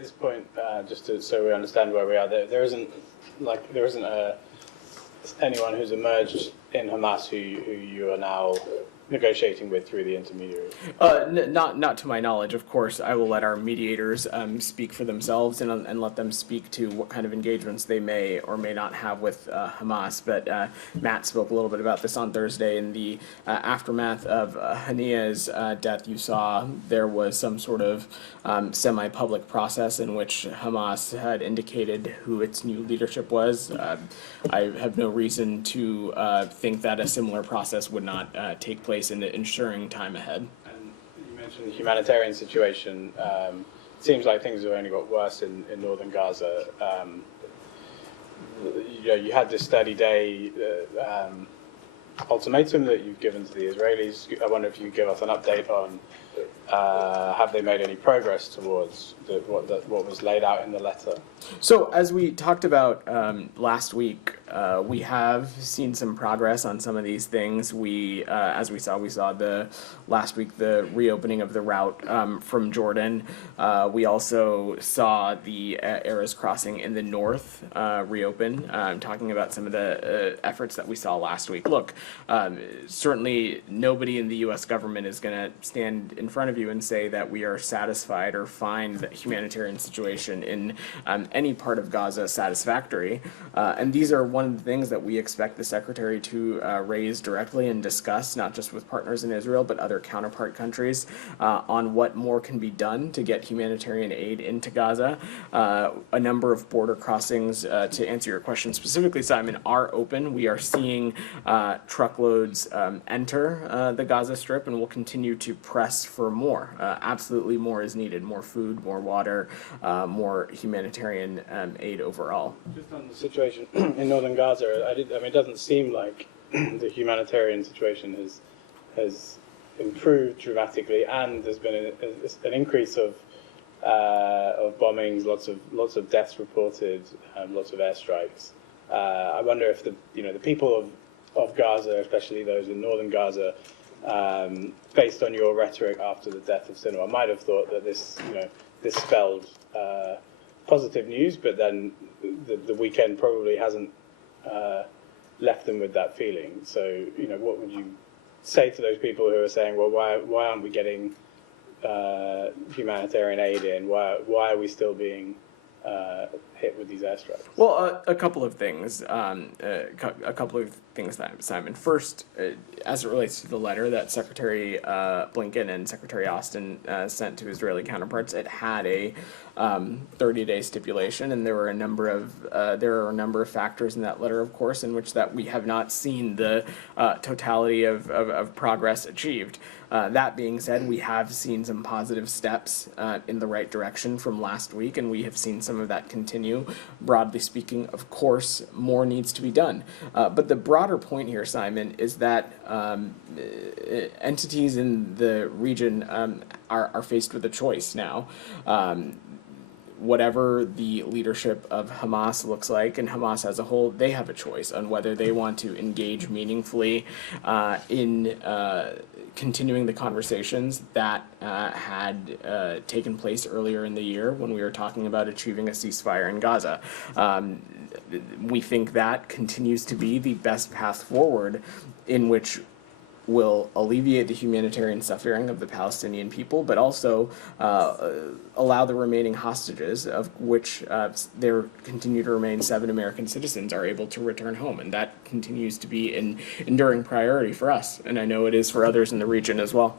this point, so we understand where we are, there isn't anyone who's emerged in Hamas who you are now negotiating with through the intermediary? Not to my knowledge. Of course, I will let our mediators speak for themselves and let them speak to what kind of engagements they may or may not have with Hamas. But Matt spoke a little bit about this on Thursday. In the aftermath of Hania's death, you saw there was some sort of semi-public process in which Hamas had indicated who its new leadership was. I have no reason to think that a similar process would not take place in the ensuring time ahead. And you mentioned the humanitarian situation. It seems like things have only got worse in northern Gaza. You had this 30-day ultimatum that you've given to the Israelis. I wonder if you could give us an update on have they made any progress towards what was laid out in the letter? So as we talked about last week, we have seen some progress on some of these things. As we saw last week the reopening of the route from Jordan. We also saw the Erez crossing in the north reopen. Talking about some of the efforts that we saw last week. Look, certainly nobody in the U.S. government is going to stand in front of you and say that we are satisfied or find the humanitarian situation in any part of Gaza satisfactory. And these are one of the things that we expect the Secretary to raise directly and discuss, not just with partners in Israel, but other counterpart countries, on what more can be done to get humanitarian aid into Gaza. A number of border crossings, to answer your question specifically, Simon, are open. We are seeing truckloads enter the Gaza Strip, and we'll continue to press for more. Absolutely more is needed. More food, more water, more humanitarian aid overall. Just on the situation in northern Gaza, it doesn't seem like the humanitarian situation has improved dramatically, and there's been an increase of bombings, lots of deaths reported, lots of airstrikes. I wonder if the people of Gaza, especially those in northern Gaza, based on your rhetoric after the death of Sinwar, might have thought that this spelled positive news, but then the weekend probably hasn't left them with that feeling. So, what would you say to those people who are saying, well, why aren't we getting humanitarian aid in? Why are we still being hit with these airstrikes? Well, a couple of things. Simon. First, as it relates to the letter that Secretary Blinken and Secretary Austin sent to Israeli counterparts, it had a 30-day stipulation, and there are a number of factors in that letter, of course, in which that we have not seen the totality of progress achieved. That being said, we have seen some positive steps in the right direction from last week, and we have seen some of that continue. Broadly speaking, of course, more needs to be done. But the broader point here, Simon, is that entities in the region are faced with a choice now. Whatever the leadership of Hamas looks like, and Hamas as a whole, they have a choice on whether they want to engage meaningfully in continuing the conversations that had taken place earlier in the year when we were talking about achieving a ceasefire in Gaza. We think that continues to be the best path forward in which will alleviate the humanitarian suffering of the Palestinian people, but also allow the remaining hostages, of which there continue to remain 7 American citizens, are able to return home. And that continues to be an enduring priority for us. And I know it is for others in the region as well.